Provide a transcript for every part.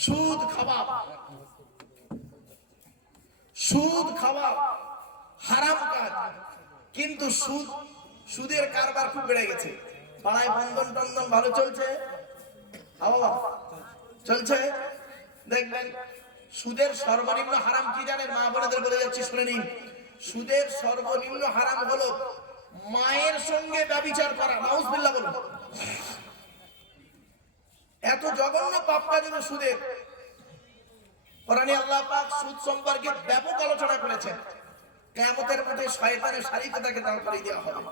সুদ খাওয়া, সুদ খাওয়া হারাম কাজ, কিন্তু সুদের কারবার খুব বেড়ে গেছে। পাড়ায় বন্ধন টন্ধন ভালো চলছে, চলছে। দেখবেন সুদের সর্বনিম্ন হারাম কি জানেন? মা বোনেদের বলে যাচ্ছি, শুনে নিন। সুদের সর্বনিম্ন হারাম হলো মায়ের সঙ্গে ব্যভিচার করা। নাউজুবিল্লাহ বলুন। এত জঘন্য পাপ কাজ হলো সুদের। কোরআনে আল্লাহ পাক সুদ সম্পর্কে ব্যাপক আলোচনা করেছেন। কিয়ামতের মাঠে শয়তানের সারিতে তাকে দাঁড় করিয়ে দেওয়া হবে।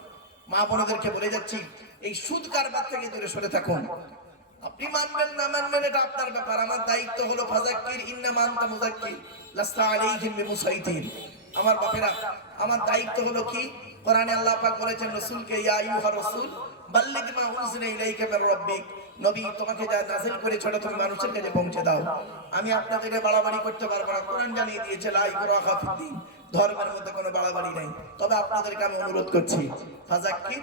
মা বোনদেরকে বলে যাচ্ছি, এই সুদ কারবার থেকে দূরে সরে থাকুন। আপনি মানবেন না মানবেন এটা আপনার ব্যাপার। আমার দায়িত্ব হলো ফাযাক্কির ইন্নামা আনতা মুযাক্কির লাস্তা আলাইহিম বিমুসাইতির। আমার বাপেরা, আমার দায়িত্ব হলো কি? কোরআনে আল্লাহ পাক বলেছেন রাসূলকে, ইয়া আইয়ুহার রাসূল বাল্লিগ মা উনজিলা ইলাইকা মির রাব্বিক, নবী তোমাকে যা নাযিল করেছে সেটা তুমি মানুষের কাছে পৌঁছে দাও। আমি আপনাদেরকে বাড়াবাড়ি করতে পারবো না। কোরআন জানিয়ে দিয়েছে লা ইকরাহা ফিদ্দীন, ধর্মের মধ্যে কোনো বাড়াবাড়ি নাই। তবে আপনাদেরকে আমি অনুরোধ করছি, ফাযাক্কির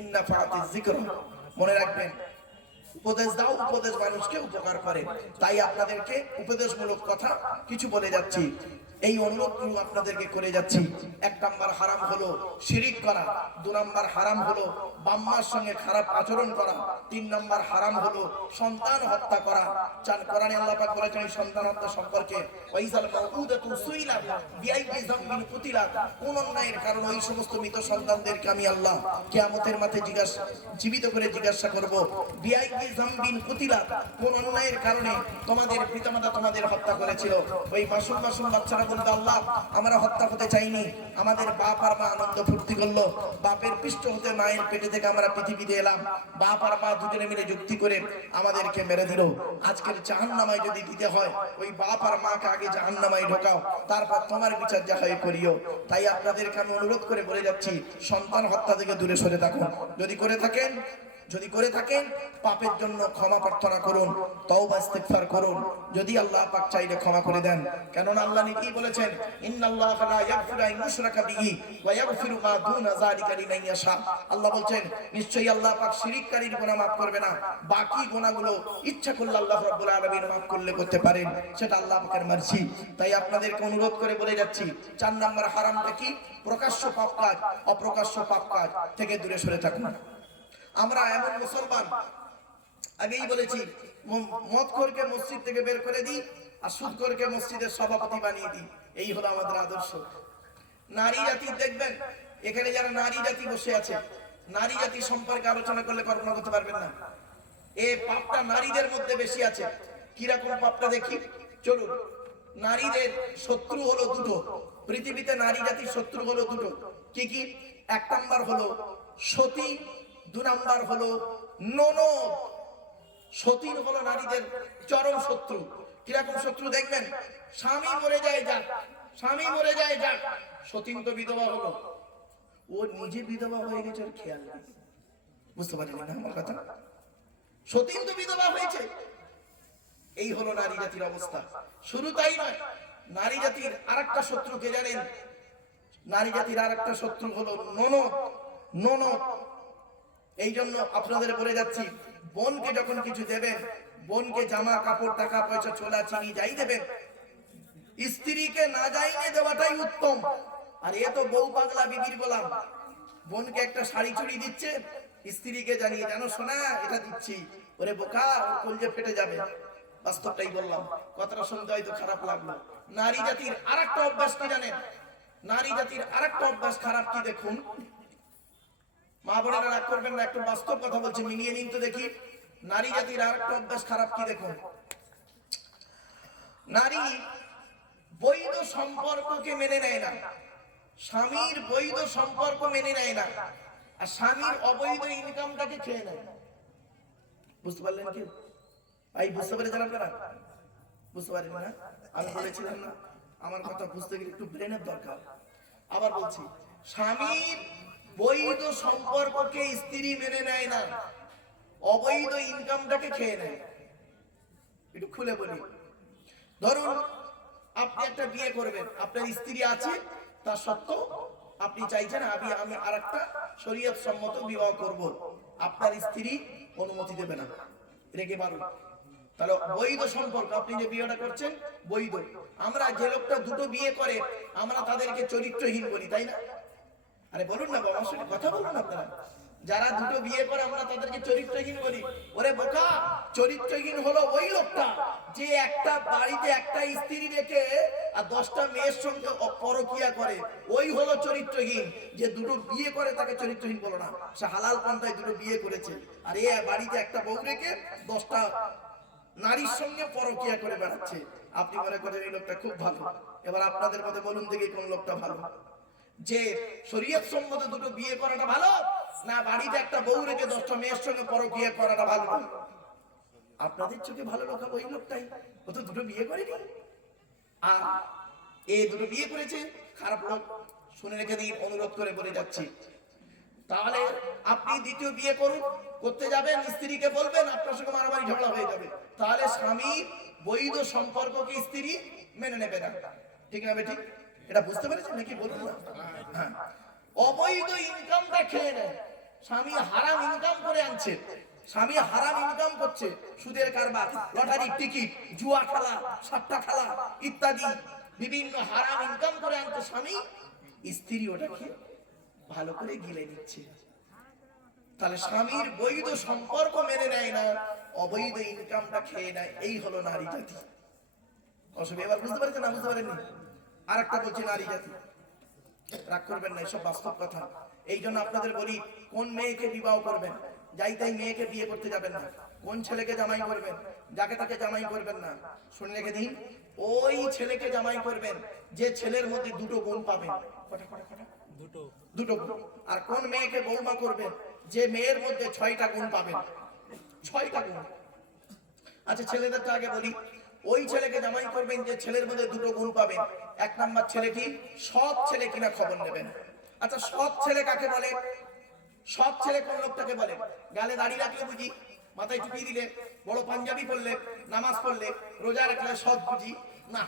ইন্না ফাআতিয যিকর, মনে রাখবেন উপদেশ দাও, উপদেশ মানুষকে উপকার করে। তাই আপনাদেরকে উপদেশমূলক কথা কিছু বলে যাচ্ছি, এই অনুরোধগুলো আপনাদেরকে করে যাচ্ছি। 1 নাম্বার হারাম হলো শিরিক করা, 2 নাম্বার হারাম হলো বাম্মার সঙ্গে খারাপ আচরণ করা, 3 নাম্বার হারাম হলো সন্তান হত্যা করা। কোরআনে আল্লাহ পাক বলেছেন এই সন্তান হত্যা সম্পর্কে, ওয়াইজাল মাউউদাতু সুইলাত বিআইয়ি যামবিন কুতিলাত, কোন অন্যায়ের কারণে ওই সমস্ত মৃত সন্তানদেরকে আমি আল্লাহ কিয়ামতের মাঠে জীবিত করে জিজ্ঞাসা করব, বিআইয়ি যামবিন কুতিলাত, কোন অন্যায়ের কারণে তোমাদের পিতামাতা তোমাদের হত্যা করেছিল। ওই মাসুম বাচ্চারা বলবে, আল্লাহ আমরা হত্যা হতে চাইনি, আমাদের বাপ আর মা আনন্দ ফুর্তি করলো, বাপের পৃষ্ঠ হতে মায়ের পেটে থেকে আমরা পৃথিবীতে এলাম, বাপ আর মা দুজনে মিলে যুক্তি করে আমাদেরকে মেরে দিল। আজকের জাহান্নামায় যদি দিতে হয়, ওই বাপ আর মাকে আগে জাহান্নামায় ঢোকাও, তারপর তোমার বিচার যা হয় করিও। তাই আপনাদেরকে আমি অনুরোধ করে বলে যাচ্ছি, সন্তান হত্যা থেকে দূরে সরে থাকুন। যদি করে থাকেন পাপের জন্য ক্ষমা প্রার্থনা করুন, তওবা ইস্তিগফার করুন, যদি আল্লাহ পাক চাইলে ক্ষমা করে দেন। কেননা আল্লাহ কি বলেছেন? ইন্নাল্লাহা লা ইয়াগফিরু আন ইউশরাকা বিহি ওয়া ইয়াগফিরু মা দুনা যালিকা লিমান ইয়াশা। আল্লাহ বলেন নিশ্চয়ই আল্লাহ পাক শিরককারীর গুনাহ maaf করবে না, বাকি গুনাহগুলো ইচ্ছা করলে আল্লাহ রাব্বুল আলামিন maaf করতে পারেন, সেটা আল্লাহ পাকের মার্জি। তাই আপনাদেরকে অনুরোধ করে বলে যাচ্ছি, 4 নম্বর হারামটা কি? প্রকাশ্য পাপ কাজ, অপ্রকাশ্য পাপ কাজ থেকে দূরে সরে থাকুন। আমরা এমন মুসলমান, আগেই বলেছি, মদখোরকে মসজিদ থেকে বের করে দিই আর সুদখোরকে মসজিদের সভাপতি বানিয়ে দিই। এই হলো আমাদের আদর্শ। নারী জাতি দেখবেন, এখানে যারা নারী জাতি বসে আছে, নারী জাতি সম্পর্কে আলোচনা করলে কল্পনা করতে পারবেন না। এই পাপটা নারীদের মধ্যে বেশি আছে। কিরকম পাপটা দেখি চলুন। নারীদের শত্রু হলো দুটো, পৃথিবীতে নারী জাতির শত্রু হলো দুটো। কি কি? 1 নাম্বার হলো সতী, 2 নাম্বার হলো ননদ। সতীন হলো নারীদের চরম শত্রু। কিরকম শত্রু দেখবেন? স্বামী মরে যায় যাক, সতীন তো বিধবা হলো, ও নিজে বিধবা হয়ে গেছে, আর খেয়াল নেই। বুঝতে পারলেন না আমার কথা? সতীন তো বিধবা হয়েছে। এই হলো নারী জাতির অবস্থা। শুরু তাই নয়, নারী জাতির আরেকটা শত্রু কে জানেন? নারী জাতির আরেকটা শত্রু হলো ননদ। এই জন্য আপনাদের বলে যাচ্ছি, বোনকে যখন কিছু দেবেন, বোনকে জামা কাপড় টাকা পয়সা ছোলা চিনি যাই দেবেন, স্ত্রীকে না যাইনে দেওয়াটাই উত্তম। আর এ তো বউ পাগলা বিবির গোলাম। বোনকে একটা শাড়ি চুড়ি দিচ্ছে, স্ত্রীকে জানিয়ে, জানো শোনা এটা দিচ্ছি, ওরে বোকা, ওর কলজে ফেটে যাবে। বাস্তবটাই বললাম, কথাটা শুনতে হয়তো খারাপ লাগলো। নারী জাতির আরেকটা অভ্যাস কি জানেন? নারী জাতির আরেকটা অভ্যাস খারাপ কি দেখুন। মা বোনেরা রাগ করবেন না, একটু বাস্তব কথা বলছি, মিলিয়ে নিন তো দেখি। নারী জাতির আরেকটা অভ্যাস খারাপ কি দেখুন। নারী বৈধ সম্পর্ককে মেনে নেয় না, স্বামীর বৈধ সম্পর্ক মেনে নেয় না, আর স্বামীর অবৈধ ইনকামটাকে খেয়ে নেয়। বুঝতে পারলেন কি? এই বুঝতে পেরেছেন আপনারা? বুঝতে পারেন না? আমি বলেছিলাম না, আমার কথা বুঝতে গেলে একটু ব্রেনের দরকার। আবার বলছি, স্বামীর বৈধ সম্পর্ককে স্ত্রী মেনে নেয় না, অবৈধ ইনকামটাকে খেয়ে নেয়। একটু খুলে বলি। ধরুন আপনি একটা বিয়ে করবেন, আপনার স্ত্রী আছে, তা সত্ত্বেও আপনি চাইছেন আমি আরেকটা শরীয়ত সম্মত বিবাহ করব। আপনার স্ত্রী অনুমতি দেবে না, রেগে পারুন। তাহলে বৈধ সম্পর্ক, আপনি যে বিয়েটা করছেন বৈধ। আমরা যে লোকটা দুটো বিয়ে করে আমরা তাদেরকে চরিত্রহীন বলি, তাই না? আরে বলুন না বাবা, আসলে কথা বলুন আপনারা। যারা দুটো বিয়ে করে আমরা তাদেরকে চরিত্রহীন বলি। ওরে বোকা, চরিত্রহীন হলো ওই লোকটা যে একটা বাড়িতে একটা স্ত্রী রেখে আর 10টা মেয়ের সঙ্গে পরকিয়া করে, ওই হলো চরিত্রহীন। যে দুটো বিয়ে করে তাকে চরিত্রহীন বলো না, সে হালাল পন্থায় দুটো বিয়ে করেছে। আর এ বাড়িতে একটা বউ রেখে 10টা নারীর সঙ্গে পরকিয়া করে বেড়াচ্ছে। আপনি মনে করেন এই লোকটা খুব ভালো। এবার আপনাদের মধ্যে বলুন দেখি কোন লোকটা ভালো? যে শরীয়ত সম্মত দুটো বিয়ে করাটা ভালো, না বাড়িতে একটা বউ রেখে 10টা মেয়ের সঙ্গে পরকিয়া করাটা ভালো? আপনাদের চোখে ভালো লোক ওই লোকটাই, ও তো দুটো বিয়ে করেনি। আর এই দুটো বিয়ে করেছে, খারাপ লোক। শুনে রেখে দিন, অনুরোধ করে বলে যাচ্ছি। তাহলে আপনি দ্বিতীয় বিয়ে করুন, করতে যাবেন, স্ত্রীকে বলবেন আপনার সঙ্গে মারামারি ঝগড়া হয়ে যাবে, তাহলে স্বামীর বৈধ সম্পর্ককে স্ত্রী মেনে নেবে না। ঠিক না ঠিক? এটা বুঝতে পেরেছেন নাকি বলুন না? হ্যাঁ, অবৈধ ইনকামটা খেয়ে নেয়। স্বামী হারাম ইনকাম করে আনছে, স্বামী হারাম ইনকাম করছে, সুদের কারবার, লটারির টিকিট, জুয়া খেলা, সাট্টা খেলা ইত্যাদি বিভিন্ন হারাম ইনকাম করে আনছে স্বামী, স্ত্রী ওটাকে ভালো করে গিলে নিচ্ছে। তাহলে স্বামীর বৈধ সম্পর্ক মেনে নেয় না, অবৈধ ইনকামটা খেয়ে নেয়। এই হলো নারী জাতি। অসুবিধা এবার বুঝতে পারছেন না? বুঝতে পারেননি? আর একটা বলছি নারী জাতি, রাগ করবেন না, এসব বাস্তব কথা। এই জন্য আপনাদের বলি, কোন মেয়েকে বিবাহ করবেন, যাই তাই মেয়েকে বিয়ে করতে যাবেন না। কোন ছেলেকে জামাই করবেন, যাকে তাকে জামাই করবেন না। শুনে রেখে দিন, ওই ছেলেকে জামাই করবেন যে ছেলের মধ্যে দুটো গুণ পাবেন। দুটো গুণ। আর কোন মেয়েকে বৌমা করবেন যে মেয়ের মধ্যে 6টা গুণ পাবেন। 6টা গুণ। আচ্ছা ছেলেদেরটা আগে বলি। ওই ছেলেকে জামাই করবেন যে ছেলের মধ্যে দুটো গুণ পাবেন। 1 নাম্বার ছেলেটি সৎ ছেলে কিনা খবর নেবেন। আচ্ছা সৎ ছেলে কাকে বলে? সৎ ছেলে কোন লোকটাকে বলে? গালে দাড়ি রাখলে বুঝি, মাথায় টুপি দিলে, বড় পাঞ্জাবি পরলে, নামাজ পড়লে, রোজা রাখলে সৎ বুঝি? না।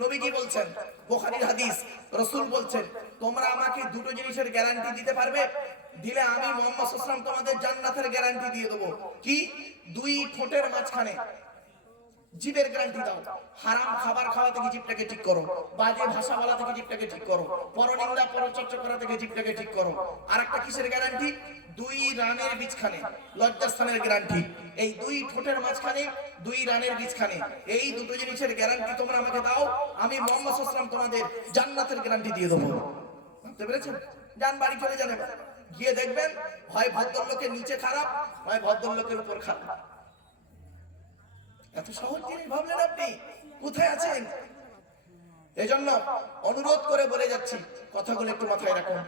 নবী কি বলছেন? বুখারীর হাদিস, রাসূল বলছেন, তোমরা আমাকে দুটো জিনিসের গ্যারান্টি দিতে পারবে? দিলে আমি মুহাম্মদ সাল্লাল্লাহু আলাইহি ওয়াসাল্লাম তোমাদের জান্নাতের গ্যারান্টি দিয়ে দেব। কি? 2 ঠোঁটের মাঝখানে জিভের গ্যারান্টি দাও। হারাম খাবার খাওয়া থেকে জিভটাকে ঠিক করো, বাজে ভাষা বলা থেকে জিভটাকে ঠিক করো, পরনিন্দা পরচর্চা করা থেকে জিভটাকে ঠিক করো। আরেকটা কিসের গ্যারান্টি? 2 রানের বীজখানে লজ্জাস্থানের গ্যারান্টি। এই 2 ঠোঁটের মাঝখানে 2 রানের বীজখানে, এই দুটো জিনিসের গ্যারান্টি তোমরা আমাকে দাও, আমি মুহাম্মদ সাল্লাল্লাহু আলাইহি ওয়াসাল্লাম তোমাদের জান্নাতের গ্যারান্টি দিয়ে দেবো। বুঝতে পেরেছেন? যান বাড়ি চলে যান, গিয়ে দেখবেন হয় ভদ্রলোকের নিচে খারাপ, হয় ভদ্রলোকের উপর খারাপ। এত সহজ জিনিস ভাবলেন আপনি? কোথায় আছেন? এজন্য অনুরোধ করে বলে যাচ্ছি, কথাগুলো একটু মাথায় রাখুন।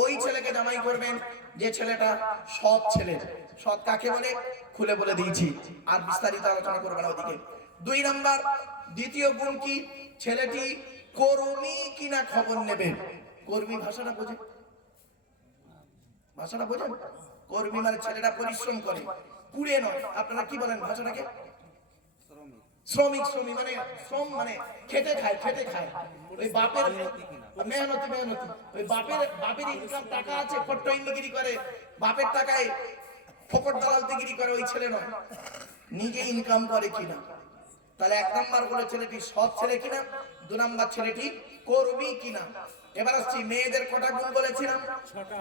ওই ছেলেকে জামাই করবেন যে ছেলেটা সৎ ছেলে। সৎ কাকে বলে খুলে বলে দিয়েছি, আর বিস্তারিত আলোচনা করব না ওদিকে। 2 নাম্বার, দ্বিতীয় গুণ কি? ছেলেটি কর্মী কিনা খবর নেবে। কর্মী ভাষাটা বোঝেন? ভাষাটা বোঝেন? কর্মী মানে ছেলেটা পরিশ্রম করে, কুড়ে নয়। আপনারা কি বলেন ভাষাটাকে? শ্রমিক। শ্রমিক মানে শ্রম, মানে খেটে খায়, খেটে খায়। ওই বাপের মেহনতি, মেহনতি। ওই বাপের ইনকাম টাকা আছে, ফট্টইনিগিরি করে, বাপের টাকায় ফকট দালালতিগিরি করে, ওই ছেলে নয়। নিজে ইনকাম করে কিনা। তাহলে 1 নাম্বার বলে ছেলেটি সৎ ছেলে কিনা, 2 নাম্বার ছেলেটি কর্মী কিনা। এবার আসছি মেয়েদের কটা গুণ বলেছিলাম? 6টা।